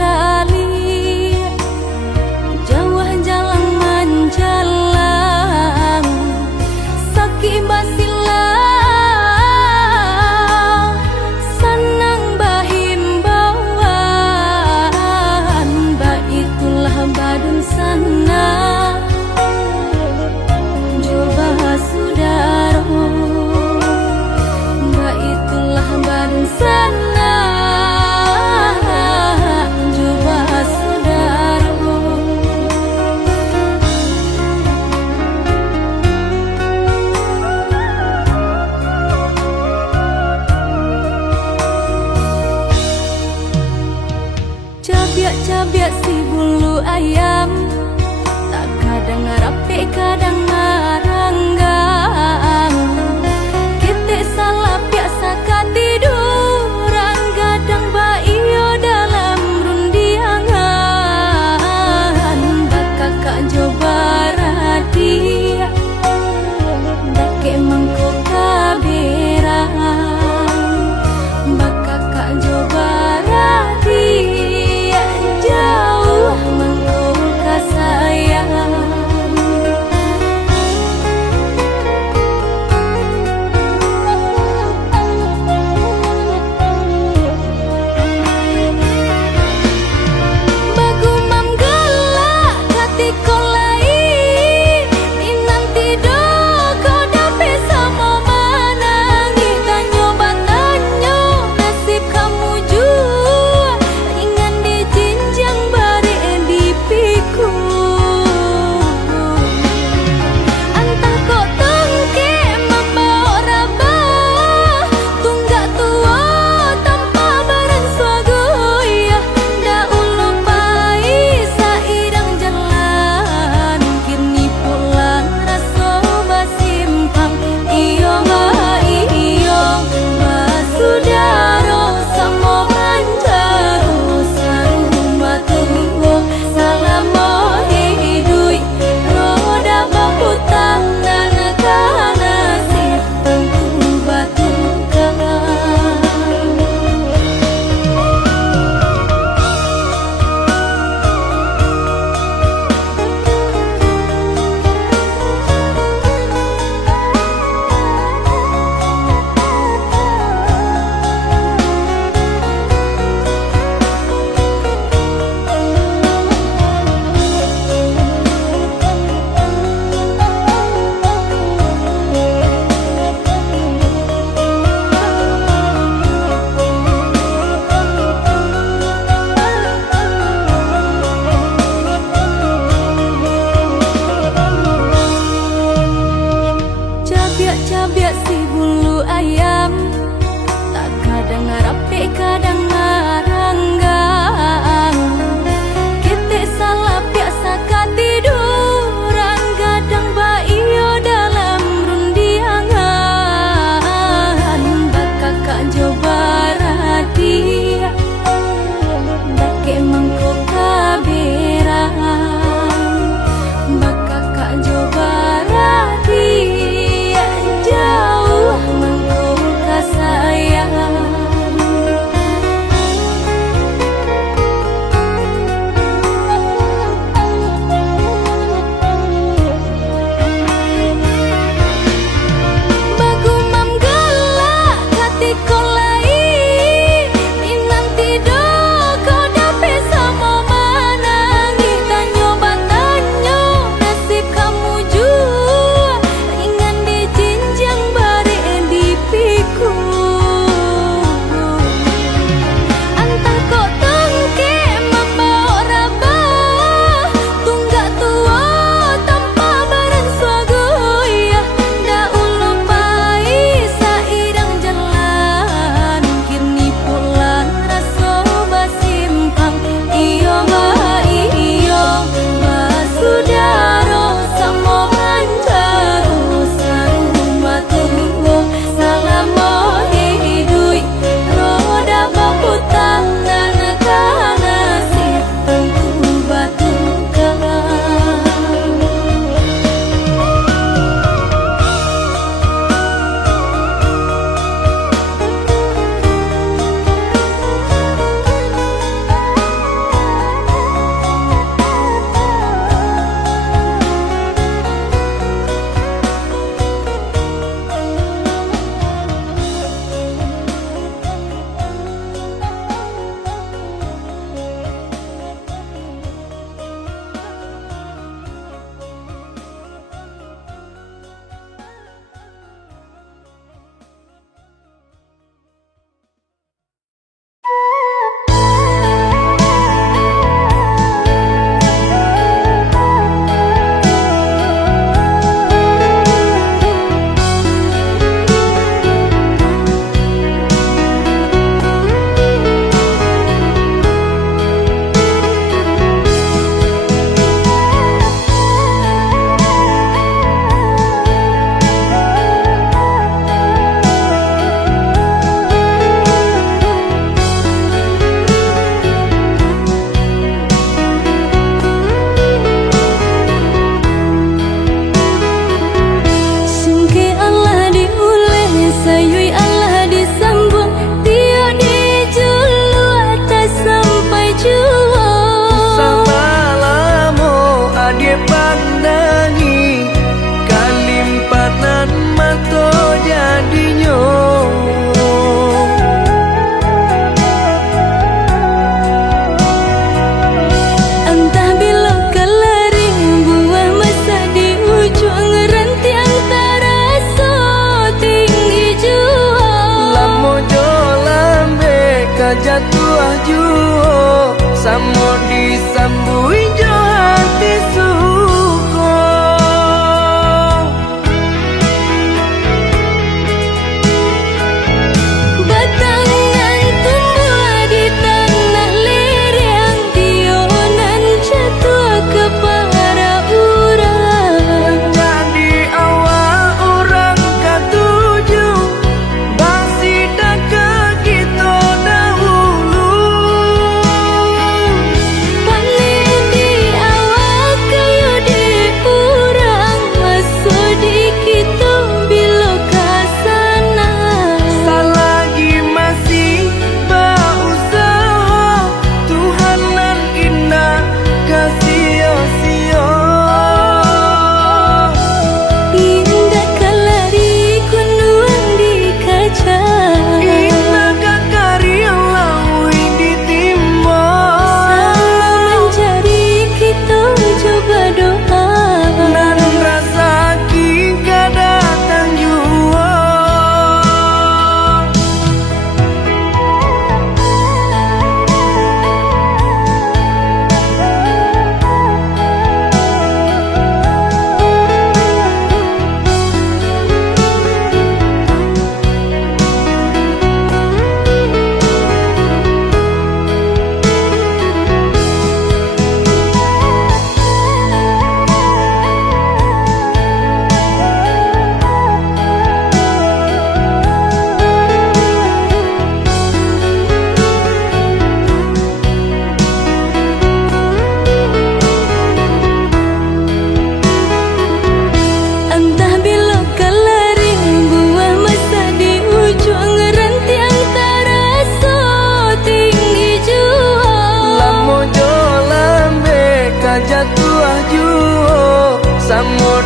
kali jauh jalan menjalang sakit basilah senang bahimbauan baitulah badun sana coba saudara baitulah badun sana coba saudara. Cabiak-cabiak si bulu ayam tak kadang rapi kadang maranggang kita salah biasa katiduran gadang baio dalam rundiangan bakakak coba radia dake mangko kaberang bakakak coba radia jauh mangko kasayang.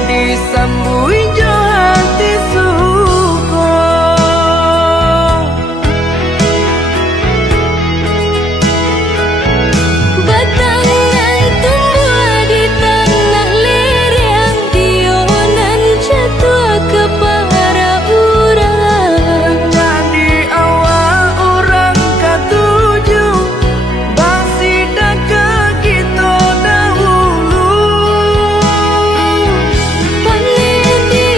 disambui jo hati suko. Batangan tumbuh di tanah lereng, tionan jatuh ke para urang. Jadi awal orang ketujuh basida ke kita dahulu. Panen di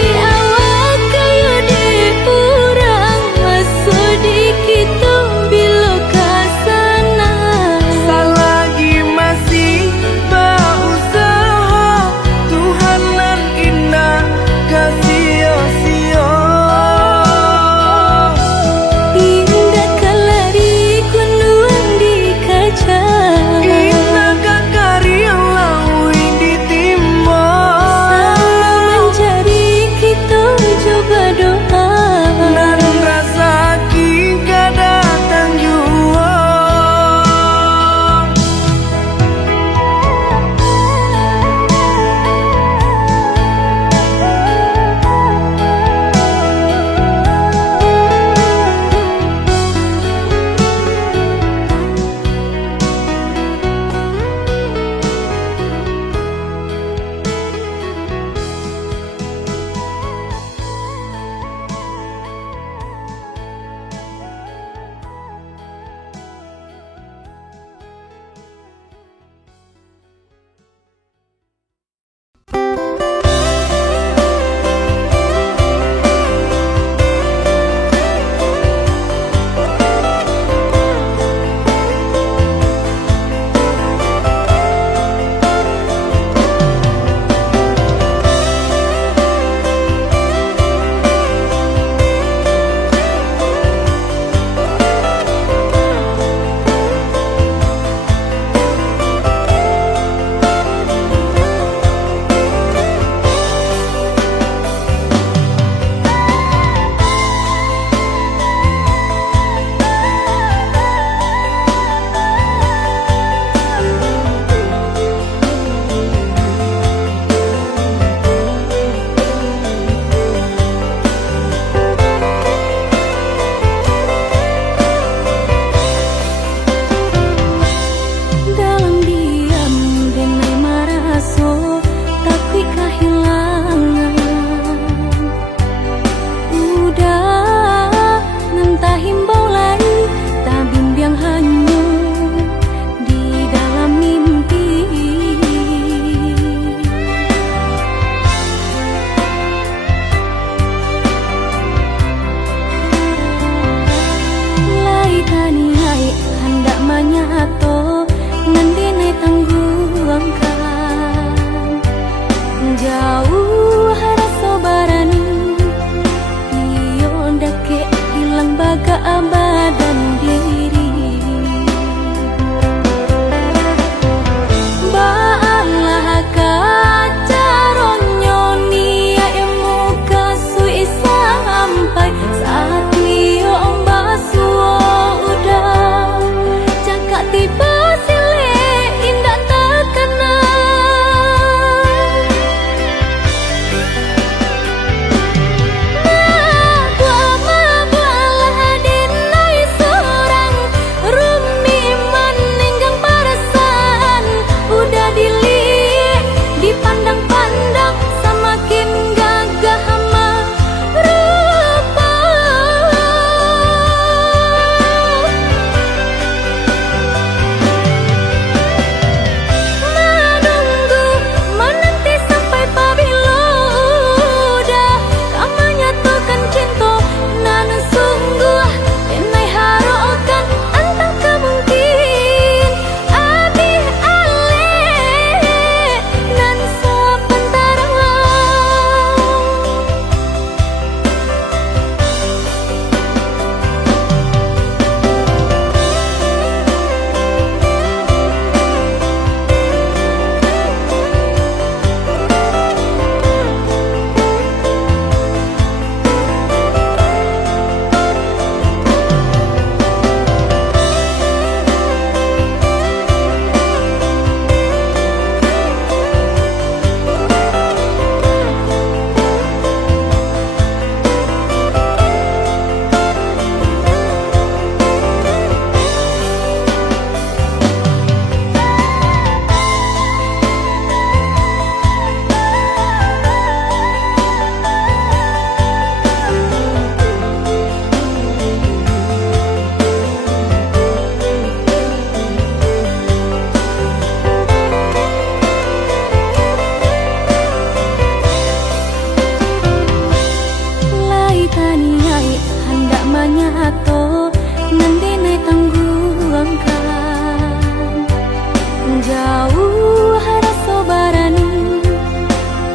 jauh rasa barani,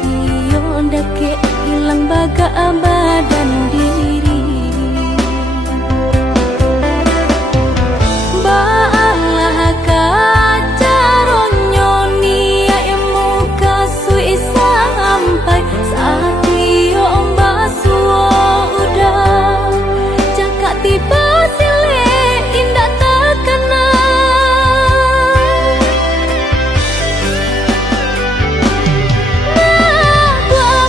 iyo ndake hilang baga badan diri. Baalah kacaronyo nia emu kasui sampai saat iyo basuo udah cakap tiba sile indah terkena.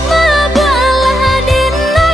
Mabua-mabualah dina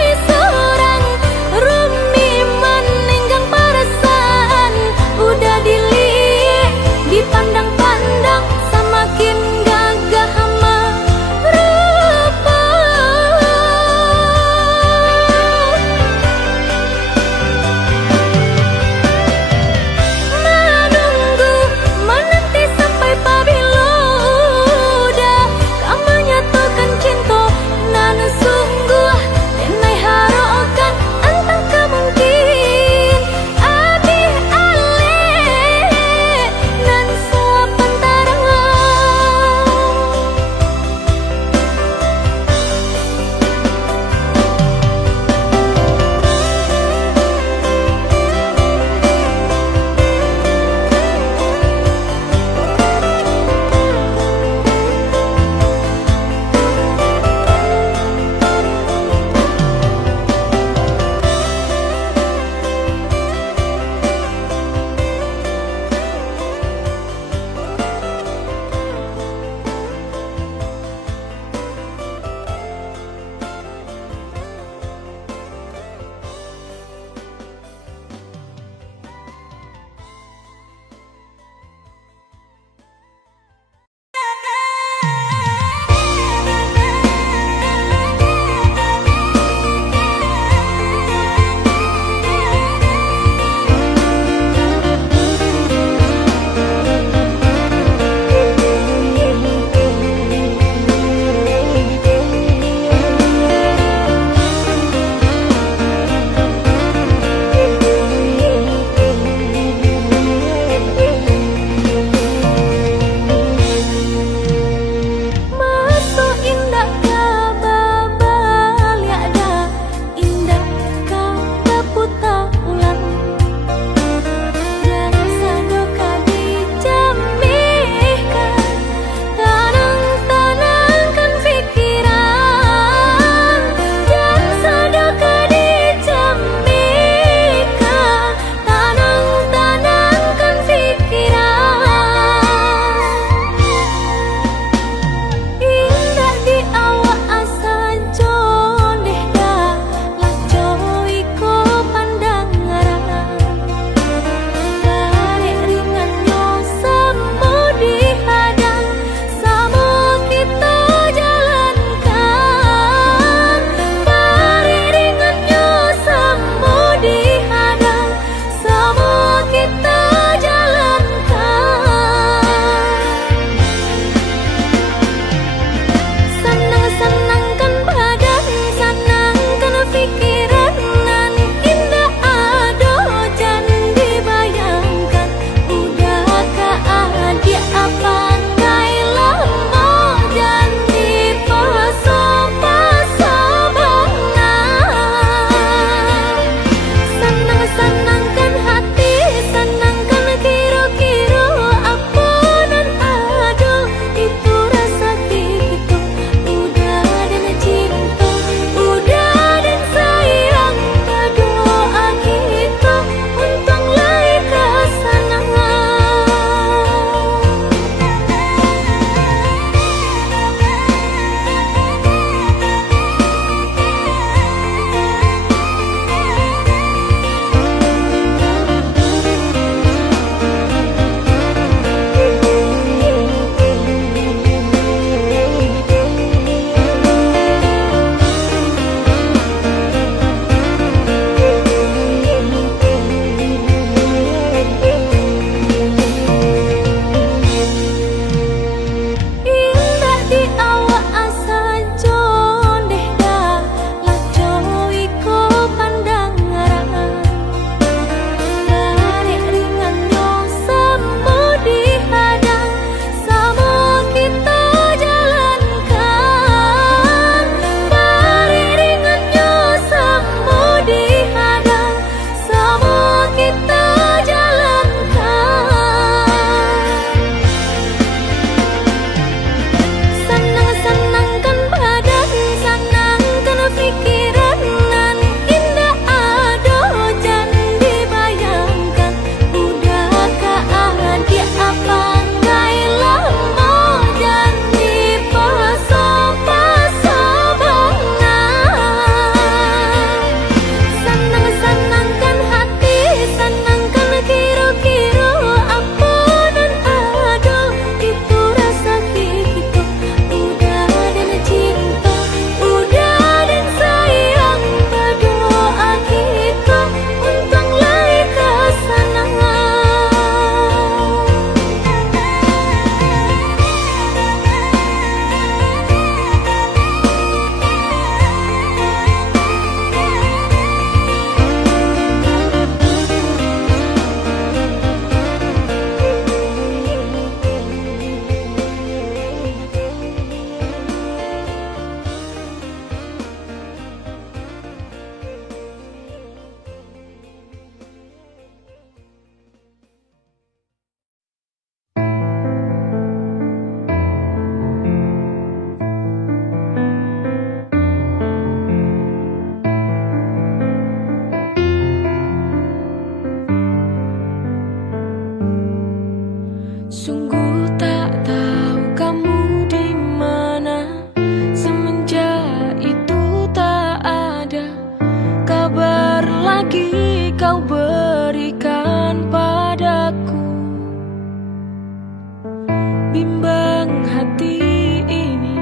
Bimbang hati ini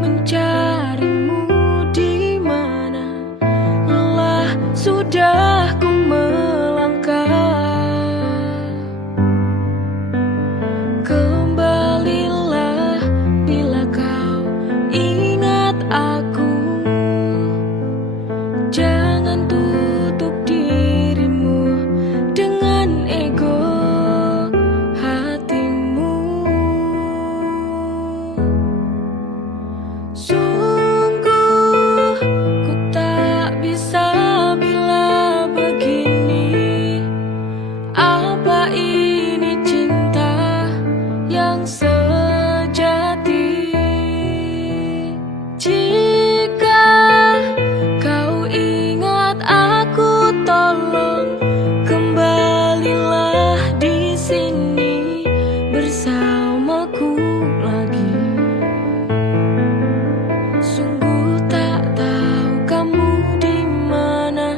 mencarimu di mana, lelah sudah ku melangkah. Kembalilah bila kau ingat aku, jangan tutup dirimu dengan ego hatimu. Sungguh ku tak bisa bila begini. Apa ini cinta yang sejati? Jika kau ingat aku, tolong kembalilah di sini bersamaku lagi. Sungguh tak tahu kamu di mana,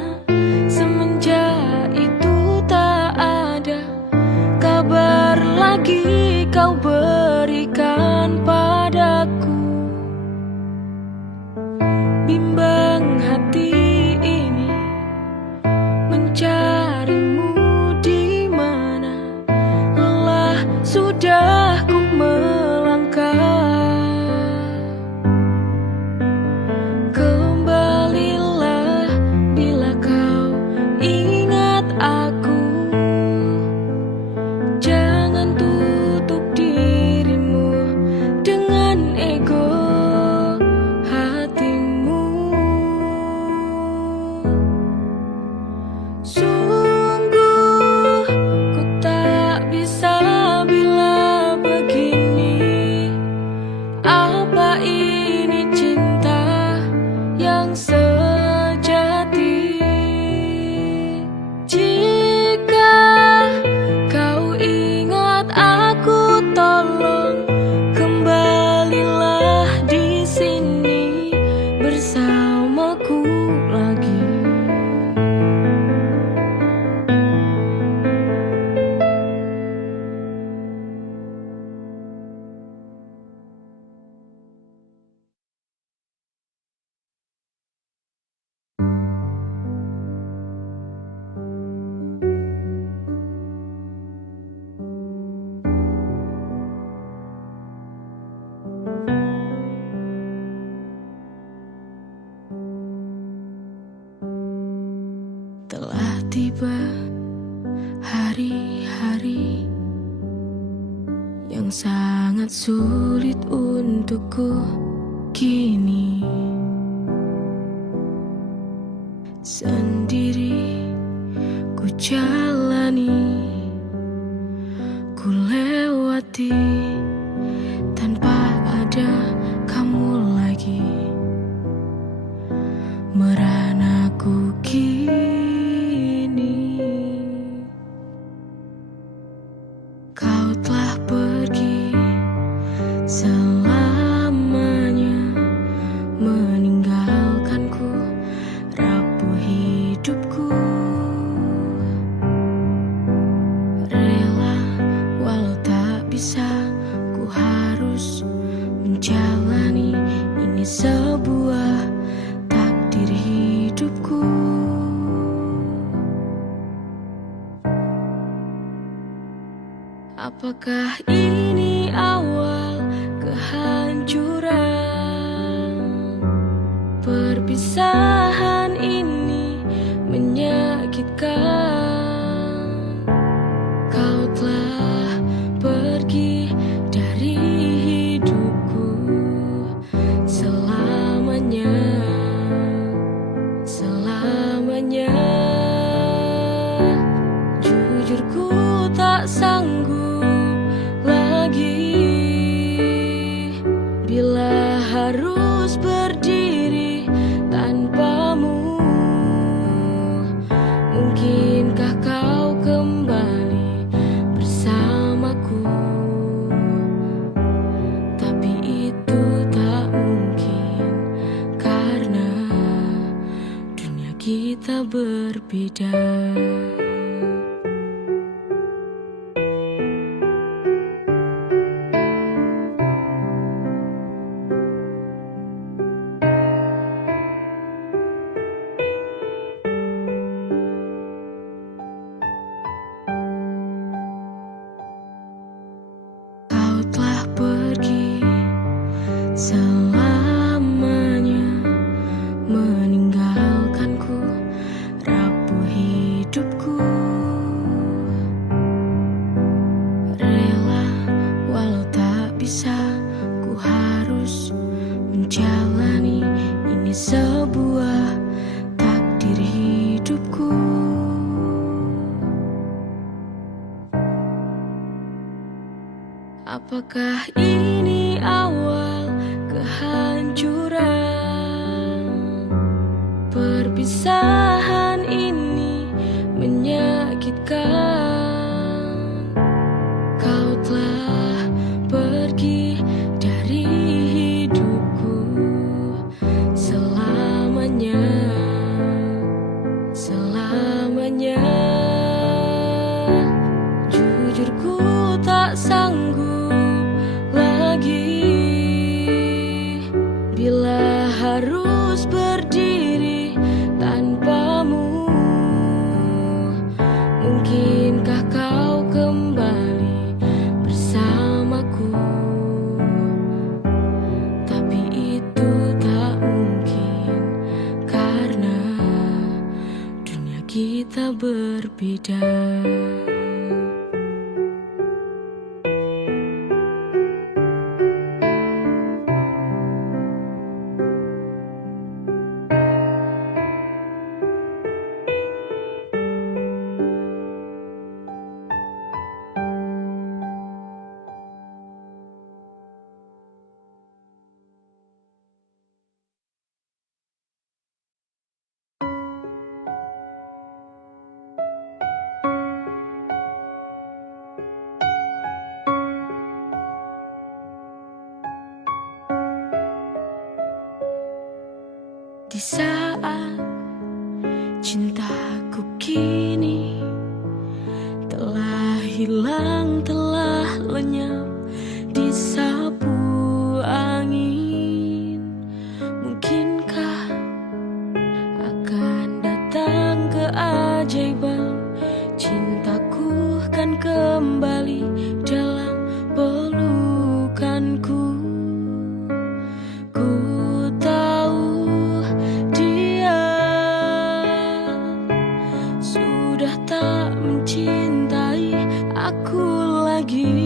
semenjak itu tak ada kabar lagi kau berikan padaku. Bimbang hati ini mencarimu di mana, lelah sudah ku melangkah. Kembalilah bila kau ingat aku, jangan tutup dirimu dengan ego hatimu. Sungguh ku tak bisa bila begini. Apa ini cinta yang sejati? Jika kau ingat aku, tolong kembalilah di sini bersamaku lagi. Telah tiba hari-hari yang sangat sulit untukku kini. Sendiri ku jalani, ku lewati tanpa ada kamu lagi. Meranaku kini, kau telah pergi selamanya, meninggalkanku rapuh hidupku. Rela walau tak bisa, ku harus menjalani ini, sebuah takdir hidupku. Apakah ini awal kehancuran? Perpisahan ini menyakitkan. Kau telah pergi dari hidupku selamanya, selamanya. Jujur ku tak sanggup lagi bila harus berdiri tanpamu. Mungkinkah kau kembali bersamaku? Tapi itu tak mungkin, karena dunia kita berbeda. Apakah ini awal kehancuran? Perpisahan ini menyakitkan. Kau telah pergi dari hidupku selamanya, selamanya. Jujur ku tak sanggup lagi bila harus berdiri tanpamu. Mungkinkah kau kembali bersamaku? Tapi itu tak mungkin karena dunia kita berbeda. Di saat cintaku kini telah hilang, telah lenyap disapu angin, mungkinkah akan datang keajaiban? Cintaku kan kembali dalam pelukanku. Ku tahu dia sudah tak mencintai aku lagi.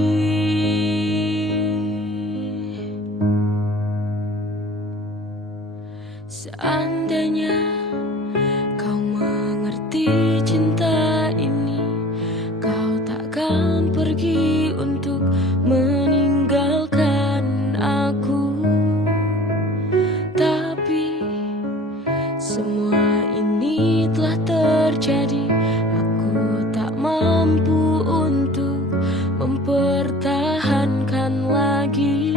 Seandainya kau mengerti cinta ini, kau takkan pergi untuk meninggalkan aku. Tapi semua ini telah terjadi, aku tak mampu untuk mempertahankan lagi.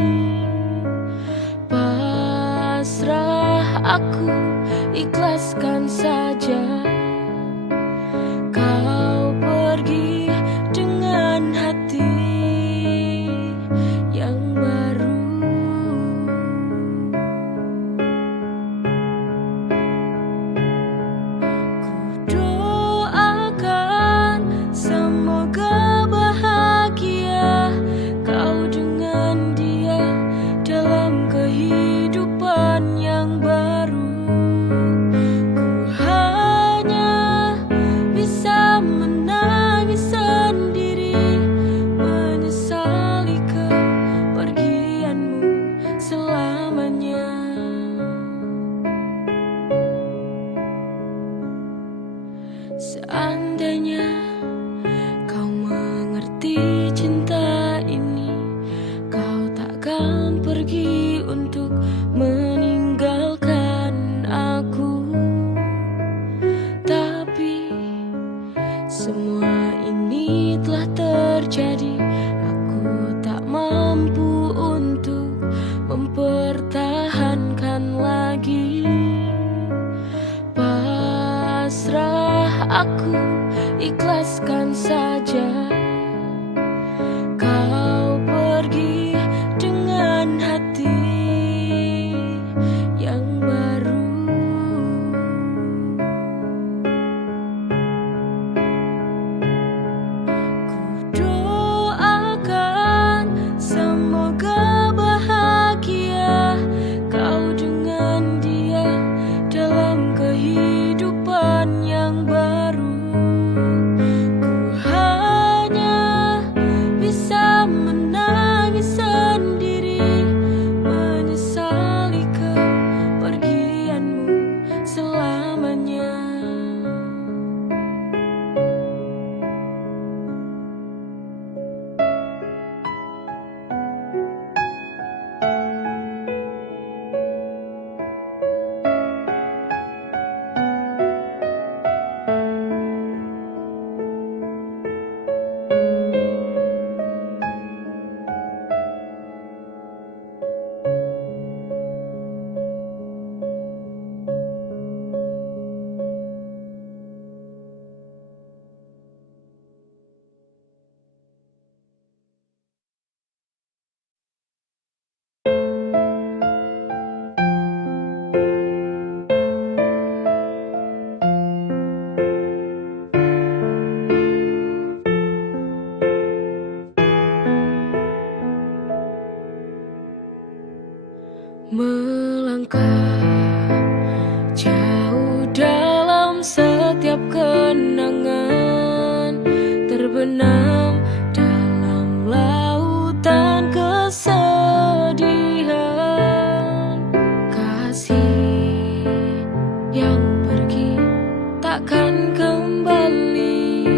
Pasrah aku, ikhlaskan saja. Kau pergi dengan hati yang baru. Ku doakan semoga bahagia kau dengan dia dalam kehidupan yang baru. Ku hanya bisa menangis sendiri, menyesali kepergianmu selamanya. Seandainya kau mengerti cinta ini, kau takkan pergi untuk meninggalkan aku. Tapi semua ini telah terjadi, aku tak mampu untuk mempertahankan lagi. Pasrah aku, ikhlaskan saja. Kau pergi dengan hati yang baru. Ku doakan semoga bahagia kau dengan dia dalam kehidupan yang baru. Ku hanya melangkah jauh dalam setiap kenangan, terbenam dalam lautan kesedihan. Kasih yang pergi takkan kembali,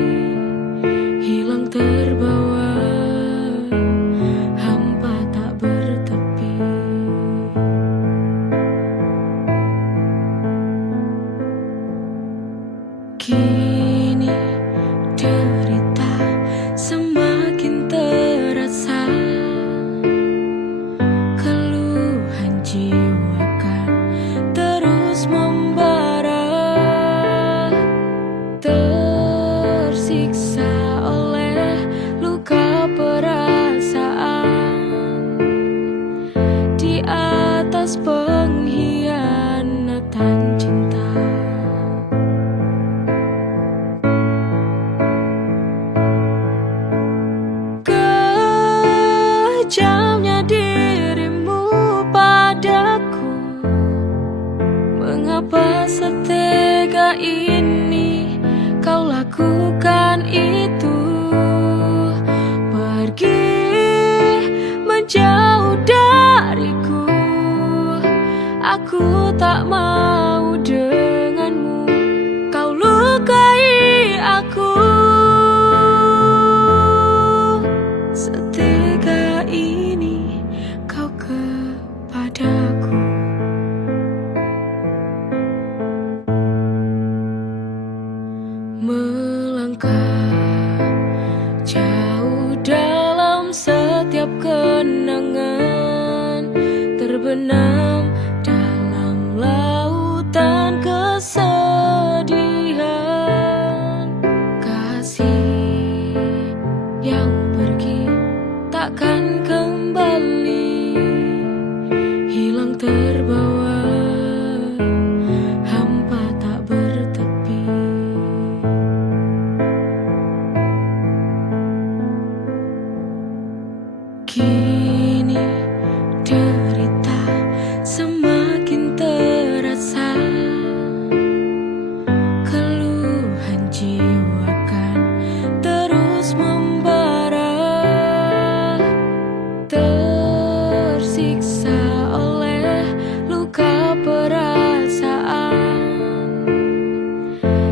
hilang terbawa hampa tak bertepi. Kini derita semakin terasa, keluhan jiwa kan terus membara, tersiksa oleh luka perasaan di atas pengkhianatan cinta. Kejamnya dirimu padaku, mengapa setega ini kau lakukan itu? Pergi menjauh dariku, aku tak mau denganmu. Kau lukai aku, setega ini kau kepadaku. Melangkah jauh dalam setiap kenangan, terbenam dalam lautan kesedihan. Kasih yang pergi takkan kembali, hilang terbawa hampa tak bertepi. Kini derita semakin terasa, keluhan jiwa kan terus membara, tersiksa oleh luka perasaan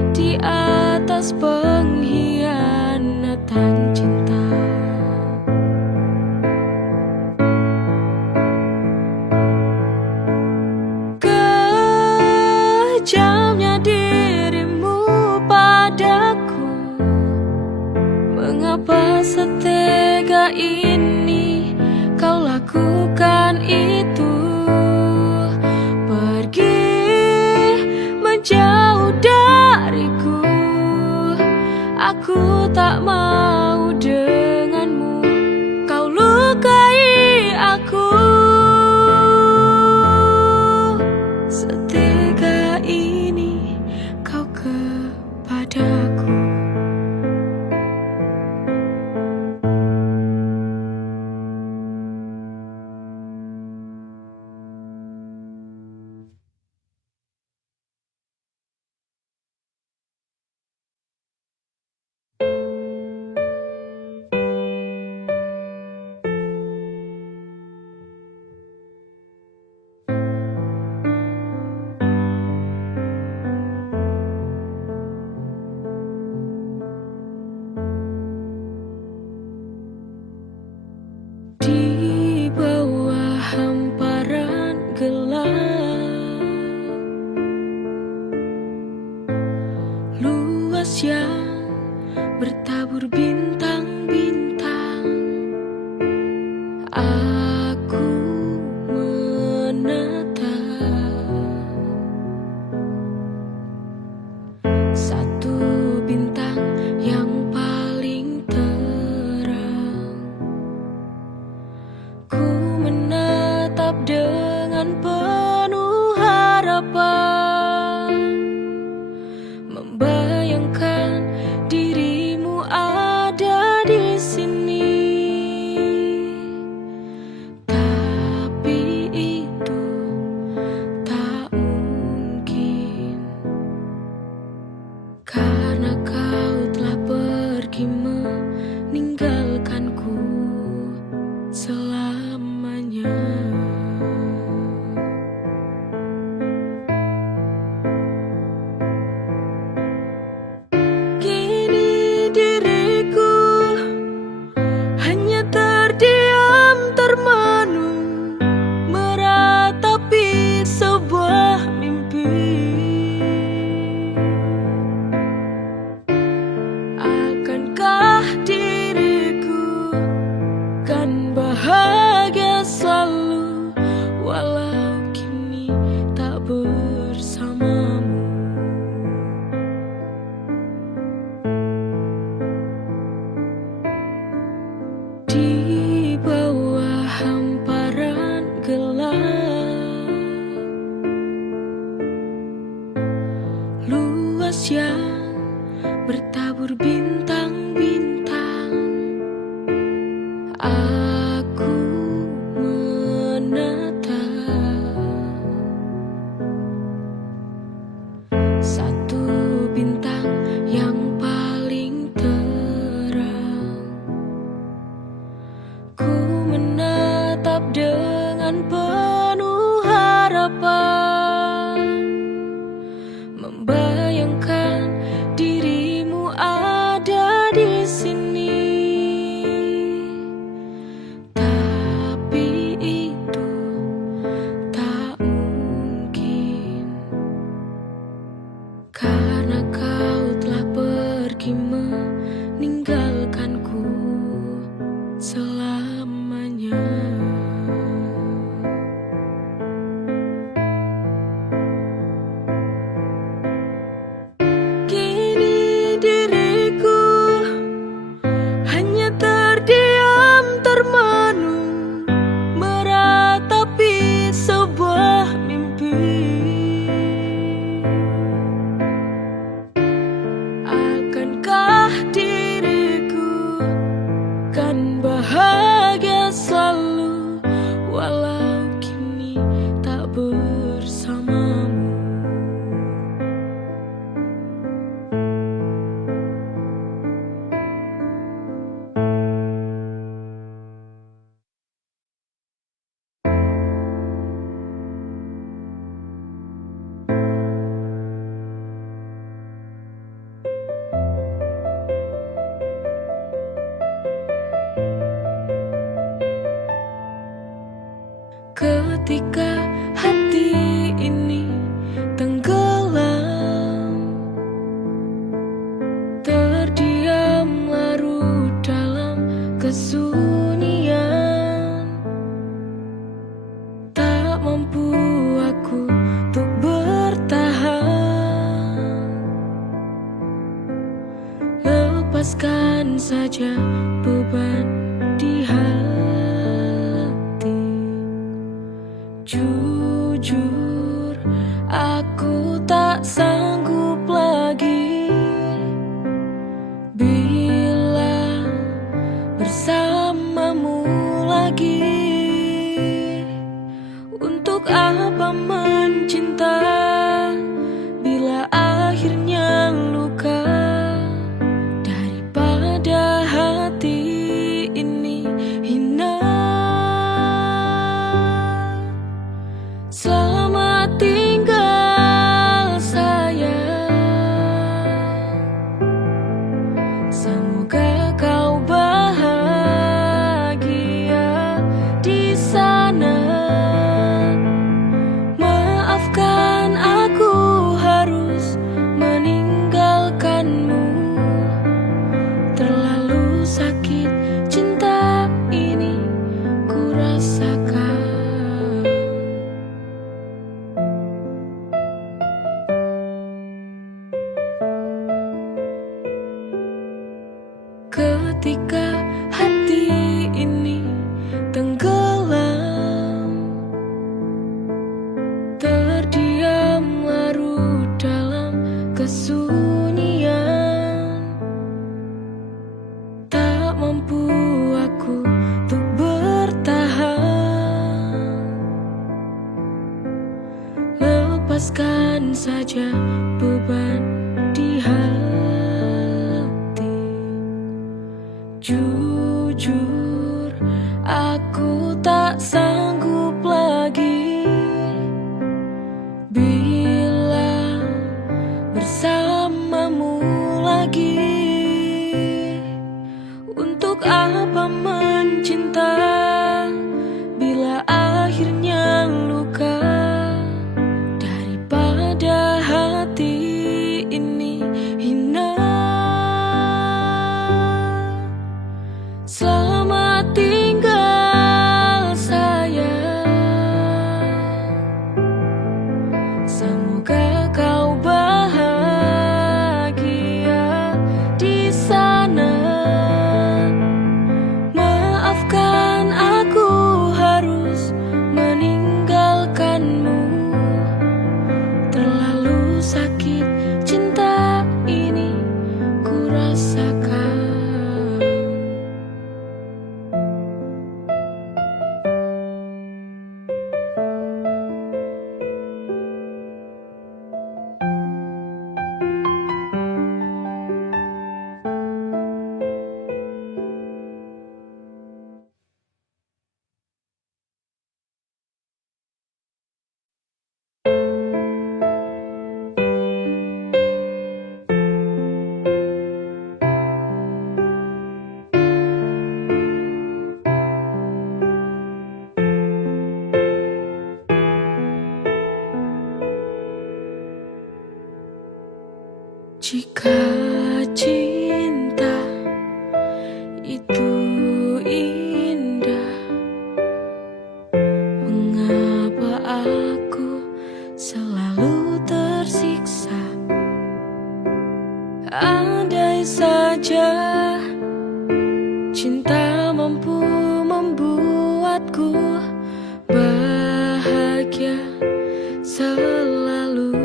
di atas pengkhianatan cinta. Kejamnya dirimu padaku, mengapa setega ini kau lakukan itu? Pergi menjauh dariku, aku tak mau denganmu. Kau lukai aku, setega ini kau kepadaku. Di bawah hamparan gelap, luas yang bertabur bintang-bintang, aku menatap satu bintang yang paling terang. Ku menatap dengan penuh harapan, membayangkan dirimu ada di sini. Tapi itu selamanya. Kini diriku hanya terdiam termenung, meratapi sebuah mimpi. Akankah diriku kan bahagia selalu, walau kini tak bersamamu. Di bawah hamparan gelap, luas yang bertabur bintang-bintang, aku menatap satu bintang yang paling terang. Ku menatap dengan penuh harapan, membayangkan dirimu ada di sini. Tapi itu tak mungkin, karena kau telah pergi meninggalkanku selamanya. Kini diriku hanya terdiam termenung, meratapi sebuah mimpi. Akankah diriku kan bahagia selalu, walau kini tak bersamamu. Ketika hati ini tenggelam, terdiam larut dalam kesunyian, tak mampu aku untuk bertahan. Lepaskan saja beban di hati. Jujur, aku tak sanggup lagi bila bersamamu lagi. Untuk apa mencinta bila akhirnya luka? Daripada hati ini hina. Selamat tinggal sayang, semoga kau bahagia di sana. Maafkan aku harus meninggalkanmu, terlalu sakit cinta ini ku rasakan. Ketika hati ini tenggelam, terdiam larut dalam kesunyian, tak mampu aku untuk bertahan. Lepaskan saja beban di hati. Jujur, aku tak sanggup lagi bila bersamamu lagi. Untuk apa mencinta bila akhirnya luka? Daripada hati ini hina. Selamat tinggal sayang, semoga kau bahagia di sana. Maafkan aku harus meninggalkanmu, terlalu sakit cinta ini ku rasakan. Jika cinta itu indah, mengapa aku selalu tersiksa? Andai saja cinta mampu membuatku bahagia selalu.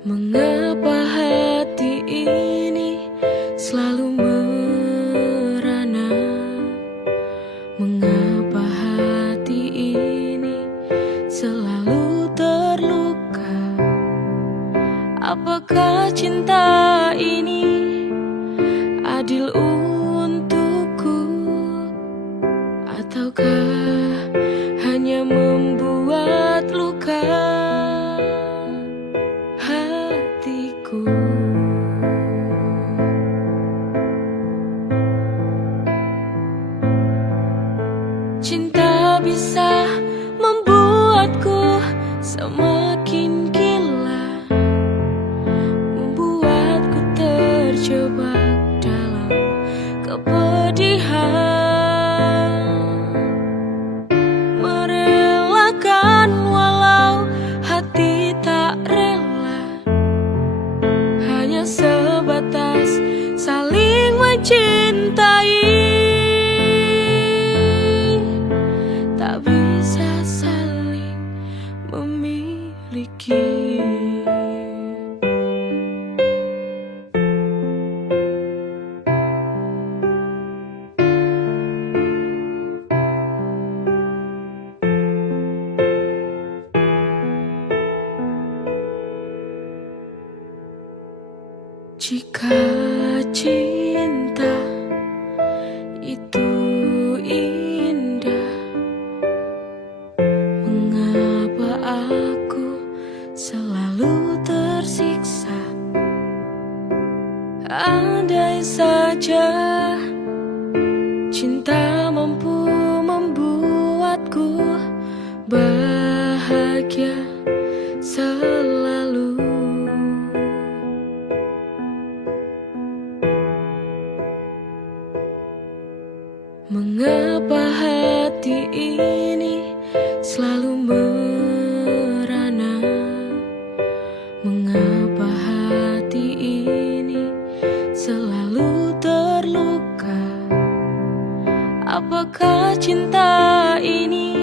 Mengapa hati ini selalu merana? Mengapa hati ini selalu terluka? Apakah cinta ini adil untukku? Ataukah hanya membuat luka hatiku? Cinta bisa membuatku semakin gila, membuatku terjebak dalam kepedihan, merelakan walau hati tak rela, hanya sebatas saling mencintai, tak bisa saling memiliki. Jika cinta itu indah, mengapa aku selalu tersiksa? Andai saja cinta mampu membuatku bahagia selalu. Mengapa hati ini selalu merana? Mengapa hati ini selalu terluka? Apakah cinta ini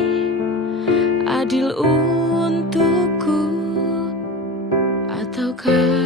adil untukku? Ataukah